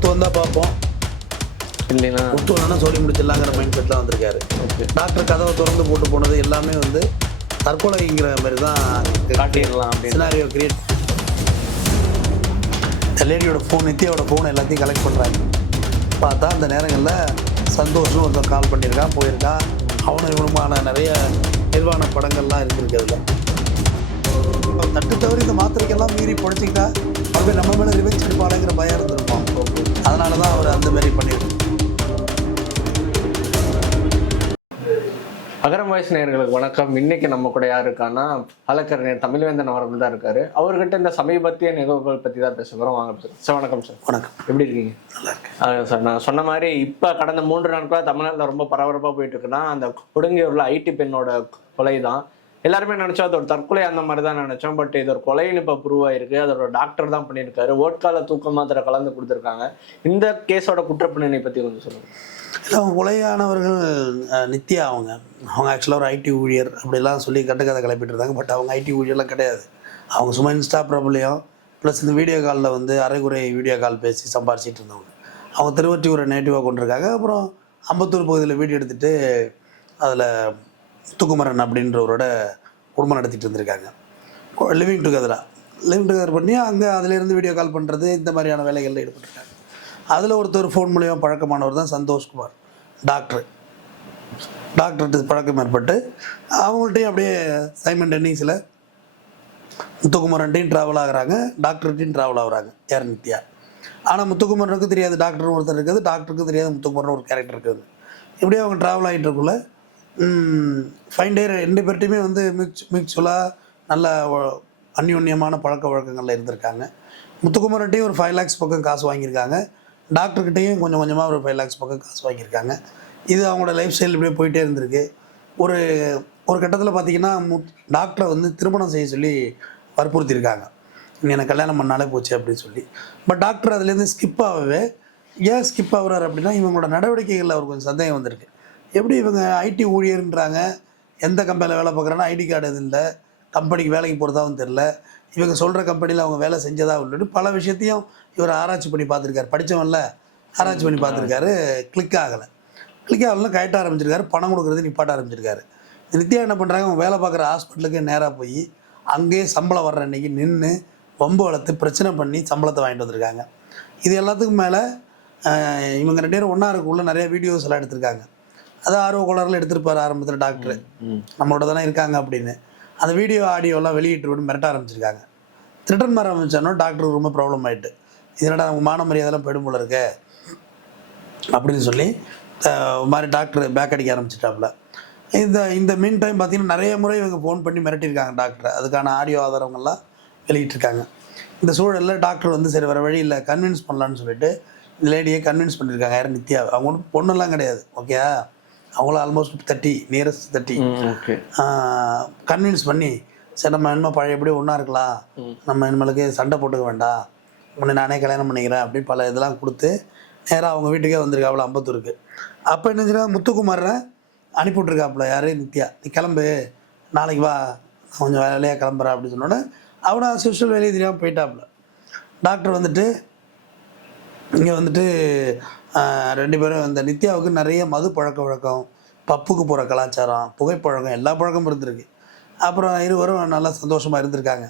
ஒத்து வந்தால் பார்ப்போம். இல்லைன்னா ஒத்து வந்தோன்னா சொல்லி முடிச்சிடலாங்கிற மைண்ட் செட்டில் வந்திருக்காரு. டாக்டர் கதவை திறந்து போட்டு போனது எல்லாமே வந்து தற்கொலைங்கிற மாதிரி தான் காட்டிடலாம் சினாரியோ கிரியேட் லேடியோட ஃபோன் நித்யாவோட ஃபோன் எல்லாத்தையும் கலெக்ட் பண்ணுறாங்க பார்த்தா அந்த நேரங்களில் சந்தோஷம் ஒருத்தன் கால் பண்ணியிருக்கான் போயிருக்கான். அவனும் இவனுமான நிறைய நிர்வாண படங்கள்லாம் இருந்திருக்கு அதில் தட்டு தவறி இந்த மாத்திரைக்கெல்லாம் மீறி பொழைச்சிக்கிட்டா அவங்க நம்ம மேலே ரிவெஞ்ச் எடுப்பாளுங்கிற பயம் இருந்திருப்பான். அதனால தான் அவர் அந்த மாதிரி பண்ணியிருக்காரு. அகரம் வாய்ஸ் நேயர்களுக்கு வணக்கம். இன்னைக்கு நம்ம கூட யார் இருக்கான்னா அலக்கறிஞர் தமிழ்வேந்தன் அவர்கள் தான் இருக்காரு. அவர்கிட்ட இந்த சமீபத்திய நிகழ்வுகள் பத்தி தான் பேச போறோம். வாங்க பேச- சார் வணக்கம் சார். வணக்கம். எப்படி இருக்கீங்க? நல்லா சார் நான் சொன்ன மாதிரி இப்போ கடந்த மூன்று நாட்களாக தமிழ்நாட்டில் ரொம்ப பரபரப்பாக போயிட்டு இருக்குன்னா அந்த கொடுங்கியூரில் ஐடி பெண்ணோட கொலை தான் எல்லாருமே நினைச்சோம் அது ஒரு தற்கொலை அந்த மாதிரி தான் நினைச்சோம். பட் இது ஒரு கொலைன்னு இப்போ ப்ரூவ் ஆயிருக்கு. அதோட டாக்டர் தான் பண்ணியிருக்காரு. ஓட்கால தூக்க மாத்திரை கலந்து கொடுத்துருக்காங்க. இந்த கேஸோட குற்றப்பின்னணி பற்றி கொஞ்சம் சொல்லுங்கள் கொலையானவர்கள் நித்யா அவங்க. அவங்க ஆக்சுவலாக ஒரு ஐடி ஊழியர் அப்படிலாம் சொல்லி கட்டுக்கதை கிளப்பிட்டு இருந்தாங்க பட் அவங்க ஐடி ஊழியர்லாம் கிடையாது. அவங்க சும்மா இன்ஸ்டா ப்ராப்ளையும் ப்ளஸ் இந்த வீடியோ காலில் வந்து அரைகுறை வீடியோ கால் பேசி சம்பாரிச்சிட்டு இருந்தவங்க. அவங்க திருவற்றியூரை நேட்டிவாக கொண்டிருக்காங்க. அப்புறம் அம்பத்தூர் பகுதியில் வீடியோ எடுத்துகிட்டு அதில் முத்துக்குமரன் அப்படின்றவரோட குடும்பம் நடத்திட்டு இருந்திருக்காங்க. லிவிங் டுகெதராக லிவிங் டுகெதர் பண்ணி அங்கே அதுலேருந்து வீடியோ கால் பண்ணுறது இந்த மாதிரியான வேலைகளில் ஈடுபட்டிருக்காங்க. அதில் ஒருத்தர் ஃபோன் மூலியமாக பழக்கமானவர் தான் சந்தோஷ்குமார் டாக்டர் டாக்டர்கிட்ட பழக்கம் ஏற்பட்டு அவங்கள்ட்டையும் அப்படியே சைமன் டென்னிங்ஸில் முத்துக்குமரன்ட்டையும் ட்ராவல் ஆகிறாங்க டாக்டர்கிட்டையும் ட்ராவல் ஆகுறாங்க ஏர் நித்யா ஆனால் முத்துக்குமரனுக்கு தெரியாது டாக்டர்னு ஒருத்தர் இருக்குது டாக்டருக்கு தெரியாது முத்துக்குமரன் ஒரு கேரக்டர் இருக்குது. இப்படியே அவங்க ட்ராவல் ஆகிட்டு இருக்குள்ள ஃபைன் டே ரெண்டு பேர்ட்டையுமே வந்து மிக்ஸ் மிக்சுவலாக நல்ல அந்யோன்யமான பழக்க வழக்கங்களில் இருந்திருக்காங்க. முத்துக்குமரன்ட்டையும் ஒரு ஃபைவ் லேக்ஸ் பக்கம் காசு வாங்கியிருக்காங்க. டாக்டர்கிட்டையும் கொஞ்சம் கொஞ்சமாக ஒரு ஃபைவ் லேக்ஸ் பக்கம் காசு வாங்கியிருக்காங்க. இது அவங்களோட லைஃப் ஸ்டைல் இப்படியே போயிட்டே இருந்திருக்கு. ஒரு ஒரு கட்டத்தில் பார்த்தீங்கன்னா மு டாக்டரை வந்து திருமணம் செய்ய சொல்லி வற்புறுத்தியிருக்காங்க. நீ எனக்கு கல்யாணம் பண்ணாலே போச்சு அப்படின்னு சொல்லி. பட் டாக்டர் அதுலேருந்து ஸ்கிப் ஆகவே ஏன் ஸ்கிப் ஆகுறாரு அப்படின்னா இவங்களோட நடவடிக்கைகளில் அவருக்கு கொஞ்சம் சந்தேகம் வந்திருக்கு. எப்படி இவங்க ஐடி ஊழியர்ன்றாங்க? எந்த கம்பெனியில் வேலை பார்க்குறாங்கன்னா ஐடி கார்டு எதுவும் இல்லை. கம்பெனிக்கு வேலைக்கு போகிறதாவும் தெரில இவங்க சொல்கிற கம்பெனியில் அவங்க வேலை செஞ்சதா உள்ளன்னு பல விஷயத்தையும் இவர் ஆராய்ச்சி பண்ணி பார்த்துருக்காரு. படித்தவன்ல ஆராய்ச்சி பண்ணி பார்த்துருக்காரு. கிளிக் ஆகலை. கிளிக் ஆகலாம் கட்ட ஆரம்பிச்சிருக்காரு. பணம் கொடுக்குறது நிப்பாட்ட ஆரம்பிச்சிருக்காரு. நித்யா என்ன பண்ணுறாங்க அவங்க வேலை பார்க்குற ஹாஸ்பிட்டலுக்கு நேராக போய் அங்கேயே சம்பளம் வர்ற அன்னைக்கு நின்று வம்பு வளர்த்து பிரச்சனை பண்ணி சம்பளத்தை வாங்கிட்டு வந்திருக்காங்க. இது எல்லாத்துக்கும் மேலே இவங்க ரெண்டு பேரும் ஒன்றா இருக்குள்ள நிறைய வீடியோஸ் எல்லாம் எடுத்திருக்காங்க. அது ஆர்வ கோளாறுல எடுத்திருப்பார் ஆரம்பத்தில் டாக்டர். நம்மளோட தானே இருக்காங்க அப்படின்னு. அந்த வீடியோ ஆடியோலாம் வெளியிட்டு விட்டு மிரட்ட ஆரம்பிச்சிருக்காங்க. திருடன் மாற ஆரம்பிச்சானோ டாக்டருக்கு ரொம்ப ப்ராப்ளம் ஆயிட்டு. இதனால் அவங்க மான மரியாதைலாம் போயிடும் போல இருக்கே. அப்படின்னு சொல்லி ஒரு மாதிரி டாக்டர் பேக் அடிக்க ஆரம்பிச்சிட்டாப்புல. இந்த இந்த மீன் டைம் பார்த்தீங்கன்னா நிறைய முறை இவங்க ஃபோன் பண்ணி மிரட்டியிருக்காங்க டாக்டரை. அதுக்கான ஆடியோ ஆதாரங்கள்லாம் வெளியிட்டிருக்காங்க. இந்த சூழலில் டாக்டர் வந்து சரி வர வழி இல்லை கன்வின்ஸ் பண்ணலான்னு சொல்லிட்டு இந்த லேடியை கன்வின்ஸ் பண்ணியிருக்காங்க. யாரும் நித்யா அவங்க ஒன்றும் பொண்ணெல்லாம் கிடையாது. ஓகே அவங்களும் almost thirty nearest thirty okay convince பண்ணி சரி நம்ம இனிமேல் பழையபடி ஒன்றா இருக்கலாம்? நம்ம இனிமேலுக்கு சண்டை போட்டுக்க வேண்டாம். உன்னை நானே கல்யாணம் பண்ணிக்கிறேன் அப்படின்னு பல இதெல்லாம் கொடுத்து நேராக அவங்க வீட்டுக்கே வந்திருக்காப்புல அம்பத்தூருக்கு. அப்போ என்ன செஞ்சா முத்துக்குமாரை அனுப்பி விட்ருக்காப்புல யார்? நித்யா. நீ கிளம்பு. நாளைக்கு வா. நான் கொஞ்சம் வேலையாக கிளம்புறேன் அப்படின்னு சொன்னோன்னே அவனை சுஷல் வேலையை தெரியாமல் போயிட்டாப்புல. டாக்டர் வந்துட்டு இங்கே வந்துட்டு ரெண்டு பேரும் இந்த நித்யாவுக்கு நிறைய மது பழக்க வழக்கம் பப்புக்கு போகிற கலாச்சாரம் புகைப்பழக்கம் எல்லா பழக்கமும் இருந்திருக்கு. அப்புறம் இருவரும் நல்லா சந்தோஷமாக இருந்திருக்காங்க.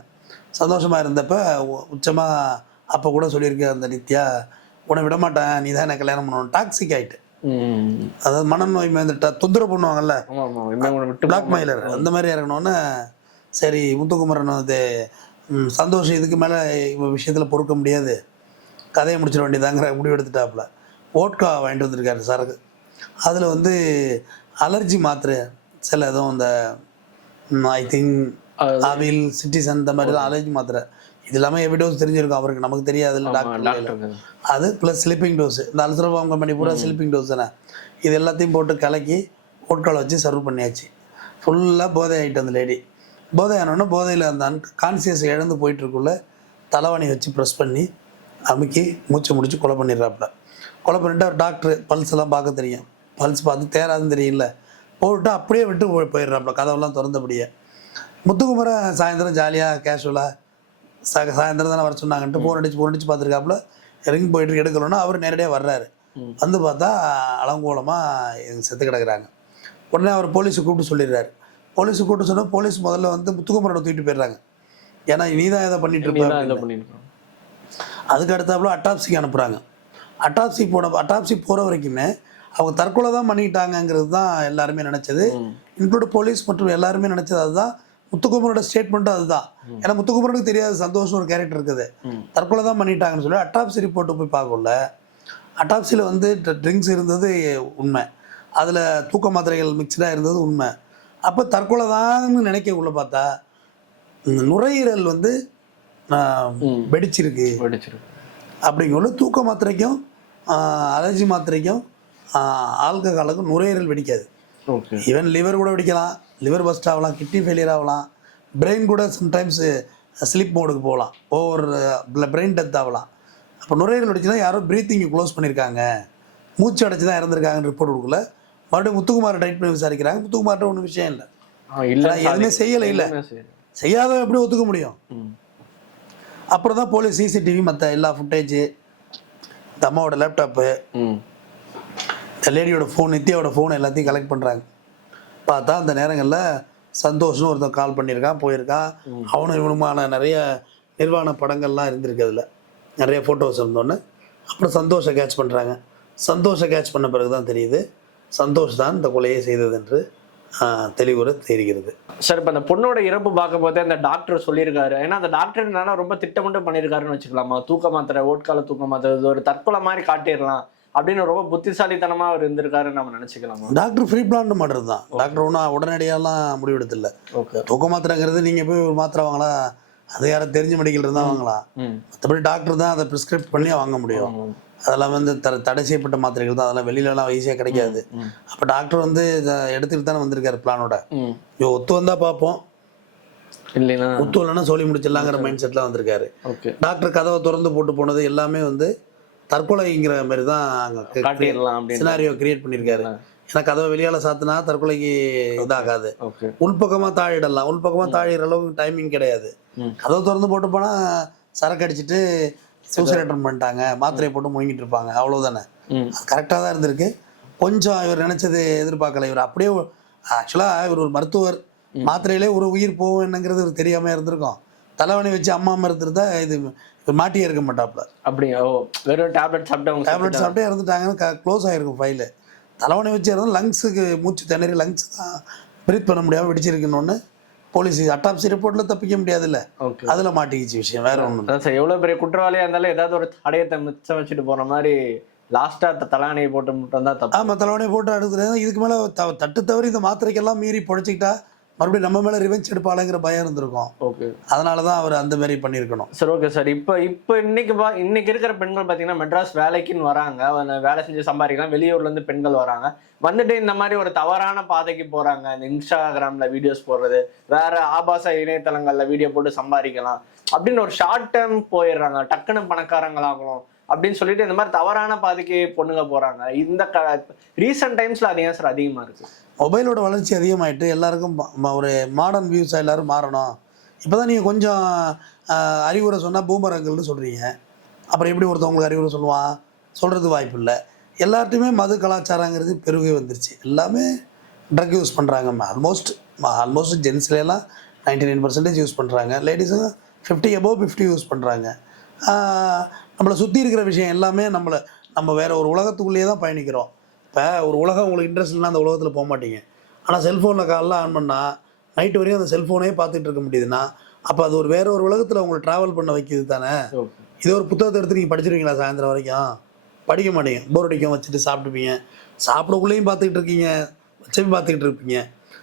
சந்தோஷமாக இருந்தப்ப உச்சமாக அப்போ கூட சொல்லியிருக்க அந்த நித்யா உன்னை விட மாட்டேன் நீ தான் எனக்கு கல்யாணம் பண்ணணும். டாக்ஸிக் ஆகிட்டு அதாவது மனநோய் மேந்துட்டா தொந்தரவு பண்ணுவாங்கல்ல? பிளாக் மெயிலர் அந்த மாதிரி இறங்கணுன்னு சரி முத்துக்குமரன் வந்து சந்தோஷம் இதுக்கு மேலே விஷயத்தில் பொறுக்க முடியாது. கதையை முடிச்சிட வேண்டியதாங்கிற முடிவு எடுத்துட்டாப்புல ஓட்கா வாங்கிட்டு வந்திருக்காரு சரக்கு அதில் வந்து அலர்ஜி மாத்திரை சில எதுவும் அந்த ஐ திங்க் ஆவில் சிட்டிசன் இந்த மாதிரி தான் அலர்ஜி மாத்திரை. இது இல்லாமல் எவிடோஸ் தெரிஞ்சிருக்கும் அவருக்கு. நமக்கு தெரியாதுல்ல டாக்டர் அது ப்ளஸ் ஸ்லீப்பிங் டோஸ் இந்த அல்சரபாம் கம்பெனி பூரா ஸ்லீப்பிங் டோஸ் தானே. இது எல்லாத்தையும் போட்டு கலக்கி ஓட்கால வச்சு சர்வ் பண்ணியாச்சு. ஃபுல்லாக போதை ஆகிட்டு அந்த லேடி போதை ஆனோடனே போதையில் அந்த கான்சியஸ் இழந்து போயிட்டு இருக்குள்ள தலைவாணி வச்சு ப்ரெஸ் பண்ணி அமுக்கி மூச்சை முடிச்சு கொலை பண்ணிடுறாப்புல. கொலை பண்ணிட்டு டாக்டர் பல்ஸ் எல்லாம் பார்க்க தெரியும். பல்ஸ் பார்த்து தேராதுன்னு தெரியும்ல. போட்டு அப்படியே விட்டு போய் போயிடுறாப்புல கதவெல்லாம் திறந்தபடியே. முத்துக்குமரை சாயந்தரம் ஜாலியாக கேஷுவலாக சா சாயந்தரம் தானே வர சொன்னாங்கன்ட்டு ஃபோன் அடிச்சு ஃபோன் அடிச்சு பார்த்துருக்காப்புல. இறங்கி போயிட்டு எடுக்கணும்னா அவர் நேரடியாக வர்றாரு. வந்து பார்த்தா அலங்கோலமாக செத்து கிடக்குறாங்க. உடனே அவர் போலீஸை கூப்பிட்டு சொல்லிடுறாரு. போலீஸை கூப்பிட்டு சொன்னால் போலீஸ் முதல்ல வந்து முத்துக்குமரனை தூக்கிட்டு போயிடுறாங்க. ஏன்னா நீ தான் இதை பண்ணிட்டு இருப்ப அதுக்கு அடுத்தாப்புல அட்டாப்சிக்கு அனுப்புகிறாங்க அட்டாப்சி போன அட்டாப்சி போகிற வரைக்குமே அவங்க தற்கொலை தான் பண்ணிட்டாங்கங்கிறது தான் எல்லாருமே நினச்சது. இன்க்ளூட் போலீஸ் மற்றும் எல்லாருமே நினச்சது அதுதான். முத்துக்குமரோட ஸ்டேட்மெண்ட்டும் அதுதான். ஏன்னா முத்துக்குமரனுக்கு தெரியாது சந்தோஷம் ஒரு கேரக்டர் இருக்குது. தற்கொலை தான் பண்ணிட்டாங்கன்னு சொல்லி அட்டாப்சி ரிப்போர்ட்டு போய் பார்க்கல. அட்டாப்சியில் வந்து ட்ரிங்க்ஸ் இருந்தது உண்மை. அதில் தூக்க மாத்திரைகள் மிக்சடாக இருந்தது உண்மை. அப்போ தற்கொலை தான்னு நினைக்கக்குள்ள பார்த்தா நுரையீரல் வந்து. வெடிச்சிருக்கு. வெடிச்சிருக்கு. அப்படிங்குள்ள தூக்க மாத்திரைக்கும் அலர்ஜி மாத்திரைக்கும் ஆல்கஹாலுக்கும் நுரையீரல் வெடிக்காது. ஓகே. ஈவன் லிவர் கூட வெடிக்கலாம் லிவர் பஸ்ட் ஆகலாம் கிட்னி ஃபெயிலியர் ஆகலாம் பிரெயின் கூட சம்டைம்ஸ் ஸ்லிப் மோடுக்கு போகலாம். ஓவர் பிரெயின் டெத் ஆகலாம். அப்போ நுரையீரல் வெடிச்சுன்னா யாரோ ப்ரீத்திங் க்ளோஸ் பண்ணியிருக்காங்க மூச்சு அடைச்சி தான் இறந்துருக்காங்கன்னு ரிப்போர்ட் கொடுக்கல. மறுபடியும் முத்துக்குமார் டைட் பண்ணி விசாரிக்கிறாங்க. முத்துக்குமார்ட்ட ஒன்றும் விஷயம் இல்லை. இல்ல எதுவுமே செய்யலை இல்லை. செய்யாத எப்படி ஒத்துக்க முடியும். அப்புறம் தான் போலீஸ் சிசிடிவி மற்ற எல்லா ஃபுட்டேஜு இந்த அம்மாவோட லேப்டாப்பு. இந்த லேடியோட ஃபோன் நித்யாவோட ஃபோன் எல்லாத்தையும் கலெக்ட் பண்ணுறாங்க பார்த்தா அந்த நேரங்களில் சந்தோஷ்னு ஒருத்தன் கால் பண்ணியிருக்கான் போயிருக்கான். அவனும் இவனுமான நிறைய நிர்வாண படங்கள்லாம் இருந்திருக்கு அதில். நிறைய ஃபோட்டோஸ் இருந்தோன்னு. அப்புறம் சந்தோஷை கேட்ச் பண்ணுறாங்க சந்தோஷை கேட்ச் பண்ண பிறகு தான் தெரியுது சந்தோஷ் தான் இந்த கொலையை செய்தது என்று தெளிவுற தெரிகிறது. சார் இப்போ அந்த பொண்ணோட இறப்பு பார்க்கும் போதே அந்த டாக்டர் சொல்லியிருக்காரு. ஏன்னா அந்த டாக்டர் என்னன்னா ரொம்ப திட்டமிட்டு பண்ணியிருக்காருன்னு வச்சுக்கலாமா? தூக்க மாத்திரை ஓட்கால தூக்க மாத்திரை இது ஒரு தற்கொலை மாதிரி காட்டிடலாம் அப்படின்னு ரொம்ப புத்திசாலித்தனமா அவர் இருந்திருக்காருன்னு நம்ம நினைச்சுக்கலாமா? டாக்டர் ஃப்ரீ பிளான் பண்ணுறது தான் டாக்டர் ஒன்றும் உடனடியாலாம் முடிவெடுத்தில்ல. ஓகே தூக்க மாத்திரைங்கிறது நீங்கள் போய் ஒரு மாத்திரை வாங்கலாம் அது யாரும் தெரிஞ்ச மெடிக்கல் இருந்தால் வாங்கலாம். மற்றபடி டாக்டர் தான் அதை ப்ரிஸ்கிரைப் பண்ணி வாங்க முடியும். அதெல்லாம் வந்து த தடை செய்யப்பட்ட மாத்திரைகள் தான். அதெல்லாம் வெளியிலலாம் ஈஸியாக கிடைக்காது. அப்போ டாக்டர் வந்து இதை எடுத்துக்கிட்டு தானே வந்திருக்காரு பிளானோட ஐயோ ஒத்து வந்தால் பார்ப்போம் இல்லைன்னா ஒத்து இல்லைன்னா சொல்லி முடிச்சிடலாங்கிற மைண்ட் செட்டில் வந்திருக்காரு. டாக்டர் கதவை திறந்து போட்டு போனது எல்லாமே வந்து தற்கொலைங்கிற மாதிரி தான் சினாரியோ கிரியேட் பண்ணியிருக்காரு. ஏன்னா கதவை வெளியால் சாத்தினா தற்கொலைக்கு இதாகாது. உள்பக்கமாக தாழிடலாம் உள்பக்கமாக தாழிற அளவுக்கு டைமிங் கிடையாது. கதவை திறந்து போட்டு போனால் சரக்கு அடிச்சிட்டு சூசைட் அட்டன் பண்ணிட்டாங்க. மாத்திரையை போட்டு முழுங்கிட்டு இருப்பாங்க. அவ்வளோதானே கரெக்டாக தான் இருந்திருக்கு. கொஞ்சம் இவர் நினச்சது எதிர்பார்க்கல. இவர் அப்படியே ஆக்சுவலாக இவர் ஒரு மருத்துவர். மாத்திரையிலே ஒரு உயிர் போகும் என்னங்கிறது இவர் தெரியாமல் இருந்திருக்கும். தலைவணி வச்சு அம்மா இருந்திருந்தா இது இவர் மாட்டியே இருக்க மாட்டாப்புல. அப்படி ஓ வெறும் டேப்லெட் சாப்பிட்டு டேப்லெட் சாப்பிட்டே இறந்துட்டாங்கன்னு க்ளோஸ் ஆகிருக்கும் ஃபைலு தலைவணி வச்சு இறந்து லங்ஸுக்கு மூச்சு திணறி லங்ஸ் தான் ப்ரீத் பண்ண முடியாமல் வெடிச்சிருக்குன்னு போலீஸ் அட்டாப்சி ரிப்போர்ட்டில் தப்பிக்க முடியாதுல்ல. ஓகே அதில் மாட்டிக்கிச்சு விஷயம் வேற ஒன்றும் சார் எவ்வளவு பெரிய குற்றவாளியா இருந்தாலும் ஏதாவது ஒரு தடயத்தை மிச்சம் வச்சுட்டு போற மாதிரி லாஸ்டா தலானையை போட்டு மட்டும் தான் ஆமாம் தலைவணி போட்டு அடுத்து இதுக்கு மேலே தட்டு தவறி இந்த மாத்திரைக்கெல்லாம் மீறி பொழைச்சிக்கிட்டா மறுபடியும் நம்ம மேலே ரிவெஞ்ச் எடுப்பாளுங்கிற பயம் இருந்திருக்கும். ஓகே அதனால தான் அவர் அந்த மாதிரி பண்ணியிருக்கணும் சரி ஓகே சார் இப்போ இப்போ இன்னைக்கு பா இன்னைக்கு இருக்கிற பெண்கள் பார்த்தீங்கன்னா மெட்ராஸ் வேலைக்குன்னு வராங்க. வேலை செஞ்சு சம்பாதிக்கலாம். வெளியூர்ல இருந்து பெண்கள் வராங்க. வந்துட்டு இந்த மாதிரி ஒரு தவறான பாதைக்கு போறாங்க. இந்த இன்ஸ்டாகிராம்ல வீடியோஸ் போடுறது வேற ஆபாச இணையதளங்கள்ல வீடியோ போட்டு சம்பாதிக்கலாம். அப்படின்னு ஒரு ஷார்ட் டேர்ம் போயிடுறாங்க. டக்குன்னு பணக்காரங்களாகணும். அப்படின்னு சொல்லிட்டு இந்த மாதிரி தவறான பாதைக்கு பொண்ணுங்க போறாங்க. இந்த ரீசெண்ட் டைம்ஸ்ல அது ஏன் சார் அதிகமா இருக்கு? மொபைலோட வளர்ச்சி அதிகமாயிட்டு எல்லாருக்கும் ஒரு மாடர்ன் வியூஸாக எல்லாரும் மாறணும். இப்போ தான் நீங்கள் கொஞ்சம் அறிவுரை சொன்னால் பூமரங்கள்னு சொல்கிறீங்க அப்புறம் எப்படி ஒருத்தவங்களுக்கு அறிவுரை சொல்லுவான்? சொல்கிறது வாய்ப்பு இல்லை. எல்லார்ட்டையுமே மது கலாச்சாரங்கிறது பெருகி வந்துருச்சு. எல்லாமே ட்ரக் யூஸ் பண்ணுறாங்க ஆல்மோஸ்ட் ஆல்மோஸ்ட் ஜென்ஸ்லாம் நைன்டி நைன் பர்சன்டேஜ் யூஸ் பண்ணுறாங்க லேடிஸும் ஃபிஃப்டி அபோவ் ஃபிஃப்டி யூஸ் பண்ணுறாங்க நம்மளை சுற்றி இருக்கிற விஷயம் எல்லாமே நம்மளை நம்ம வேறு ஒரு உலகத்துக்குள்ளேயே தான் பயணிக்கிறோம். இப்போ ஒரு உலகம் உங்களுக்கு இன்ட்ரெஸ்ட் இல்லைனா அந்த உலகத்தில் போக மாட்டீங்க. ஆனால் செல்ஃபோனில் காலைல ஆன் பண்ணால் நைட்டு வரையும் அந்த செல்ஃபோனே பார்த்துட்டு இருக்க முடியுதுன்னா அப்போ அது ஒரு வேற ஒரு உலகத்தில் உங்களை ட்ராவல் பண்ண வைக்கிது தானே? இதே ஒரு புத்தகத்தை எடுத்து நீங்கள் படிச்சிருவீங்களா சாயந்தரம் வரைக்கும்? படிக்க மாட்டீங்க. போர் அடிக்கும் வச்சுட்டு சாப்பிட்டுப்பீங்க. சாப்பிடக்குள்ளேயும் பார்த்துக்கிட்டு இருக்கீங்க. வச்சப்பி பார்த்துக்கிட்டு இருப்பீங்க.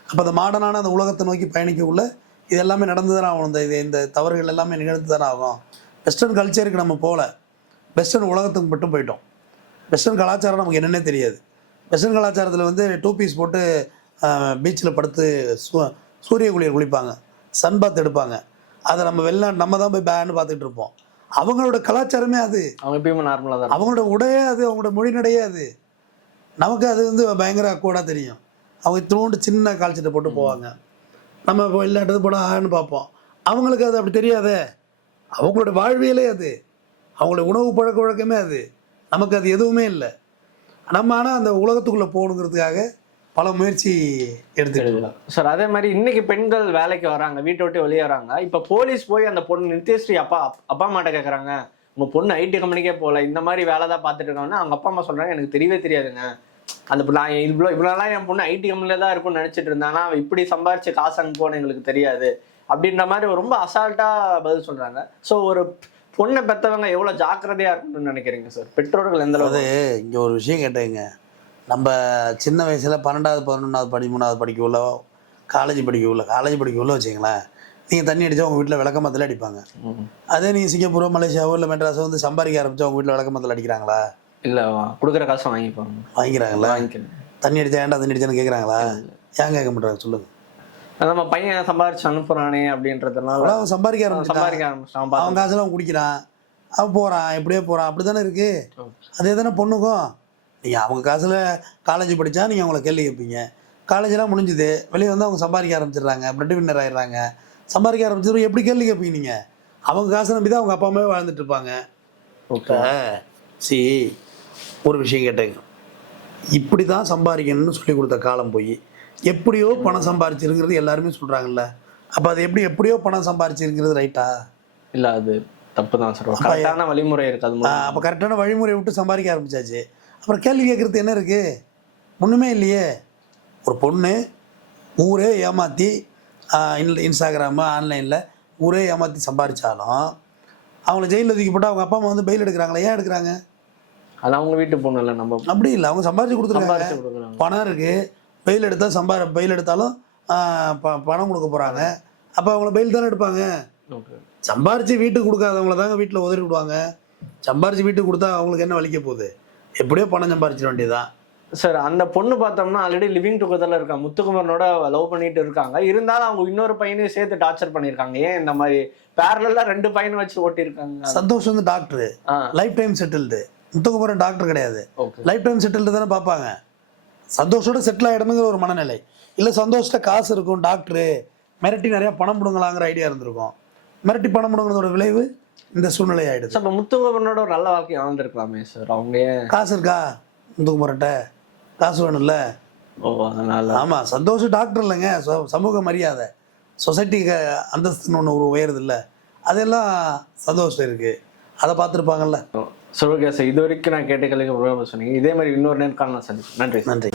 அப்போ அந்த மாடர்னான அந்த உலகத்தை நோக்கி பயணிக்கக்குள்ள இது எல்லாமே நடந்து தானே ஆகணும். இந்த இது இந்த தவறுகள் எல்லாமே நிகழ்ந்து தானே ஆகும். வெஸ்டர்ன் கல்ச்சருக்கு நம்ம போகல. வெஸ்டர்ன் உலகத்துக்கு மட்டும் போயிட்டோம். வெஸ்டர்ன் கலாச்சாரம் நமக்கு என்னன்னே தெரியாது. வெஸ்டர்ன் கலாச்சாரத்தில் வந்து டூ பீஸ் போட்டு பீச்சில் படுத்து சூ சூரிய குளியல் குளிப்பாங்க. சன் பாத் எடுப்பாங்க. அதை நம்ம வெளிநாட்டு நம்ம தான் போய் பேன்னு பார்த்துட்டு இருப்போம். அவங்களோட கலாச்சாரமே அது. அவங்க எப்பயுமே நார்மலா தான் அவங்களோட உடையே அது அவங்களோட மொழி நடையே அது. நமக்கு அது வந்து பயங்கர அக்கோடாக தெரியும். அவங்க இத்தினோண்டு சின்ன கால்ச்சட்டை போட்டு போவாங்க. நம்ம இப்போ வெளிநாட்டு போட ஆன்னு பார்ப்போம். அவங்களுக்கு அது அப்படி தெரியாதே. அவங்களோட வாழ்வியலே அது. அவங்களுடைய உணவு பழக்க வழக்கமே அது. நமக்கு அது எதுவுமே இல்லை. நம்ம ஆனால் அந்த உலகத்துக்குள்ளே போகணுங்கிறதுக்காக பல முயற்சி எடுத்துக்கிட்டு இருக்கோம். சார் அதே மாதிரி இன்னைக்கு பெண்கள் வேலைக்கு வராங்க வீட்டை விட்டு வெளியே வராங்க. இப்ப போலீஸ் போய் அந்த பொண்ணு நித்யஸ்ரீ அப்பா அப்பா அம்மாட்ட கேக்குறாங்க உங்க பொண்ணு ஐடி கம்பெனிக்கே போகல இந்த மாதிரி வேலை தான் பார்த்துட்டு இருக்காங்கன்னா அவங்க அப்பா அம்மா சொல்றாங்க. எனக்கு தெரியவே தெரியாதுங்க. அந்த நான் இவ்வளோ இவ்வளோலாம் என் பொண்ணு ஐடி கம்பெனில தான் இருக்கும்னு நினைச்சிட்டு இருந்தானா இப்படி சம்பாரிச்சு காசு அனுப்புவோன்னு எங்களுக்கு தெரியாது. அப்படின்ற மாதிரி ரொம்ப அசால்ட்டா பதில் சொல்றாங்க. ஸோ ஒரு பொண்ணை பெத்தவங்க எவ்வளவு ஜாக்கிரதையா இருக்கணும்னு நினைக்கிறீங்க சார் பெற்றோர்கள் எந்த அதாவது இங்கே ஒரு விஷயம் கேட்டேங்க. நம்ம சின்ன வயசில் பன்னெண்டாவது பதினொன்றாவது பதிமூணாவது படிக்கக்குள்ள காலேஜ் படிக்கக்குள்ள காலேஜ் படிக்கக்குள்ள வச்சிங்களேன் நீங்கள் தண்ணி அடித்தா உங்கள் வீட்டில் விளக்கமத்தில் அடிப்பாங்க. ம். அதே நீங்கள் சிங்கப்பூரோ மலேசியாவோ இல்லை மெட்ராஸோ வந்து சம்பாதிக்க ஆரம்பிச்சா உங்கள் வீட்டில் விளக்கமத்தில் அடிக்கிறாங்களா? இல்ல கொடுக்குற காசு வாங்கிப்பாங்க. வாங்கிக்கிறாங்களா? தண்ணி அடிச்சா ஏன்டா தண்ணி அடிச்சான்னு கேட்குறாங்களா ஏன் கேட்க மாட்டாங்க சொல்லுங்க. நம்ம பையன் சம்பாரிச்சு அனுப்புறானே அப்படின்றதுனால அவன் சம்பாதிக்க ஆரம்பிச்சிட்டான். சம்பாதிக்க ஆரம்பிச்சிட்டான் அவன் காசுல அவன் குடிக்கிறான். அவன் போகிறான் எப்படியே போகிறான் அப்படி தானே இருக்குது அதே தானே பொண்ணுக்கும். நீங்கள் அவங்க காசில் காலேஜ் படித்தா நீங்கள் அவங்கள கேள்வி கேட்பீங்க. காலேஜெலாம் முடிஞ்சுது. வெளியே வந்து அவங்க சம்பாதிக்க ஆரம்பிச்சிடுறாங்க. பிரெட் வின்னர் ஆயிடுறாங்க. சம்பாதிக்க ஆரம்பிச்சிடும் எப்படி கேள்வி கேட்பீங்க நீங்கள் அவங்க காசை நம்பி தான் அவங்க அப்பா அம்மாவே வாழ்ந்துட்டு இருப்பாங்க. ஓகே. சி ஒரு விஷயம் கேட்டேங்க. இப்படி தான் சம்பாதிக்கணும்னு சொல்லி கொடுத்த காலம் போய் எப்படியோ பணம் சம்பாரிச்சிருக்கிறது எல்லாருமே சொல்கிறாங்கல்ல அப்போ அது எப்படி எப்படியோ பணம் சம்பாரிச்சிருக்கிறது ரைட்டா இல்ல அது தப்பு தான் சார் கரெக்டான வழிமுறை இருக்கு அது மூலம். அப்போ கரெக்டான வழிமுறையை விட்டு சம்பாதிக்க ஆரம்பிச்சாச்சு. அப்புறம் கேள்வி கேட்குறது என்ன இருக்குது ஒன்றுமே இல்லையே. ஒரு பொண்ணு ஊரே ஏமாற்றி இன் இன்ஸ்டாகிராமு ஆன்லைனில் ஊரே ஏமாற்றி சம்பாதிச்சாலும் அவங்கள ஜெயிலில் தூக்கி போட்டால் அவங்க அப்பா அம்மா வந்து பெயில் எடுக்கிறாங்களா? ஏன் எடுக்கிறாங்க? அது அவங்க வீட்டு பொண்ணு இல்ல நம்ம அப்படி இல்லை. அவங்க கொடுத்துருக்காங்க. சம்பாரிச்சு கொடுக்குறாங்க. பணம் இருக்குது பெயில் எடுத்தால் சம்பா பெயில் எடுத்தாலும் ப- பணம் கொடுக்க போகிறாங்க அப்போ அவங்கள பெயில் தானே எடுப்பாங்க. ஓகே சம்பாரிச்சு வீட்டுக்கு கொடுக்காதவங்கள தாங்க வீட்டில் உதறி விடுவாங்க. சம்பாரிச்சு வீட்டுக்கு கொடுத்தா அவங்களுக்கு என்ன வலிக்க போகுது? எப்படியோ பணம் சம்பாரிச்சிட வேண்டியதுதான். சார் அந்த பொண்ணு பார்த்தோம்னா ஆல்ரெடி லிவிங் டுகெதர்ல இருக்காங்க முத்துக்குமரனோட லவ் பண்ணிட்டு இருக்காங்க. இருந்தாலும் அவங்க இன்னொரு பையனையும் சேர்த்து டார்ச்சர் பண்ணியிருக்காங்க. ஏன் இந்த மாதிரி பேரலா ரெண்டு பையனை வச்சு ஓட்டியிருக்காங்க? சந்தோஷ் வந்து doctor life time settled Muthukumaran doctor கிடையாது. லைஃப் டைம் செட்டில்டு தானே பார்ப்பாங்க. சந்தோஷோட செட்டில் ஆகிடணுங்கிற ஒரு மனநிலை. இல்லை சந்தோஷத்தில் காசு இருக்கும் டாக்டரு மிரட்டி நிறையா பணம் பிடுங்கலாங்கிற ஐடியா இருந்திருக்கும். மிரட்டி பணம் பிடுங்குறதோட விளைவு இந்த சூழ்நிலை ஆயிடுது. சார் இப்போ முத்துக்குமரனோட ஒரு நல்ல வாழ்க்கை வாழ்ந்துருக்கலாமே சார். அவங்க காசு இருக்கா? முத்துக்குமரன்ட்ட? காசு வேணும்ல? ஓ அதனால. ஆமாம் சந்தோஷம் டாக்டர் இல்லைங்க. சமூக மரியாதை. சொசைட்டிக்கு அந்தஸ்துன்னு ஒன்று உயருது இல்லை. அதெல்லாம் சந்தோஷம் இருக்குது அதை பார்த்துருப்பாங்கல்ல. So okay sir. இது வரைக்கும் நான் கேட்ட கேள்விக்கு சொன்னீங்க. இதே மாதிரி இன்னொரு நேரம் நேர்காணல் சந்திப்பேன் நன்றி சார். நன்றி.